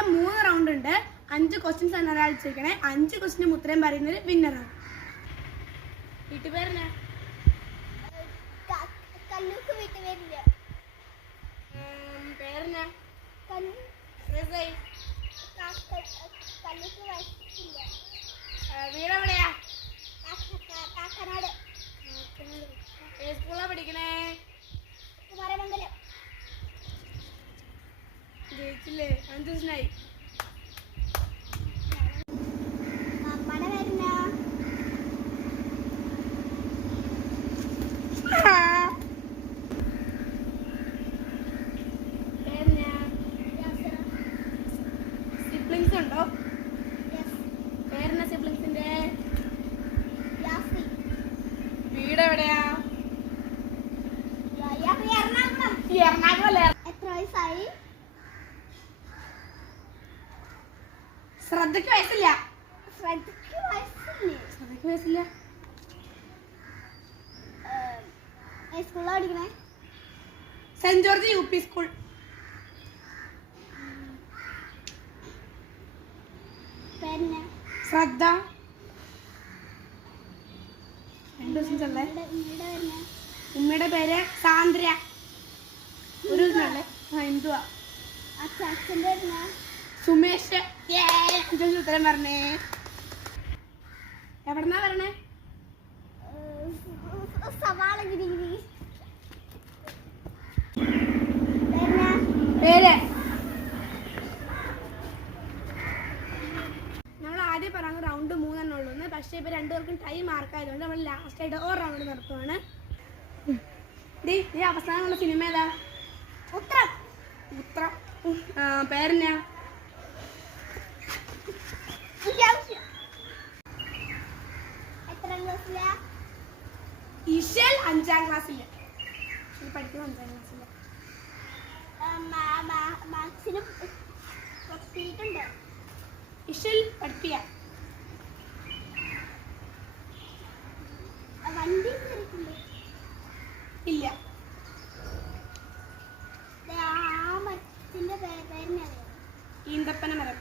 മൊത്തം 3 റൗണ്ട് ഉണ്ട്. 5 ക്വസ്റ്റ്യൻസ് ആണ് ഒരാൾ ചോദിക്കണേ. 5 ക്വസ്റ്റ്യനും ഉത്തരം പറയുന്നത് വിന്നറാണ്. വീട്ടുപേരെന്നാ? പേരെന്നാ? വീടെവിടെയാ? സ്കൂളാ പഠിക്കണേ? ജയിച്ചില്ലേ? 5 ദിവസമായി. സിബ്ലിങ്സ് ഉണ്ടോ? പേരെന്നാ സിബ്ലിങ്സിന്റെ? വീട് എവിടെയാ? എറണാകുളം. എത്ര വയസ്സായി? ശ്രദ്ധയ്ക്ക് വയസ്സില്ല. സ്കൂളിലാ പഠിക്കണേ? Saint George UP school. ശ്രദ്ധ. 2 ദിവസം അല്ലേ? ഉമ്മയുടെ പേര് സാന്ദ്ര. ഒരു ദിവസമല്ലേ? ഹിന്ദുവാ. അച്ഛൻ്റെ സുമേഷ്. ഉത്തരം പറഞ്ഞേ. എവിടെന്നാ പറഞ്ഞേ? പേര് നമ്മൾ ആദ്യം പറഞ്ഞ റൗണ്ട് 3 ഉള്ളൂ. പക്ഷേ ഇപ്പൊ 2 പേർക്കും ടൈം മാർക്കായതുകൊണ്ട് നമ്മൾ ലാസ്റ്റ് ആയിട്ട് 1 റൗണ്ട് നടത്തുവാണ്. ഈ അവസാനമുള്ള സിനിമ ഏതാ? ഉത്രം. പേരെന്നാ? ഇഷൽ 5ാം ക്ലാസ്സില് പഠിക്കുന്ന. 5ാം ക്ലാസ്സില്. ഇഷൽ പഠിപ്പിയ. ഇല്ല. ഈന്തപ്പന മരം.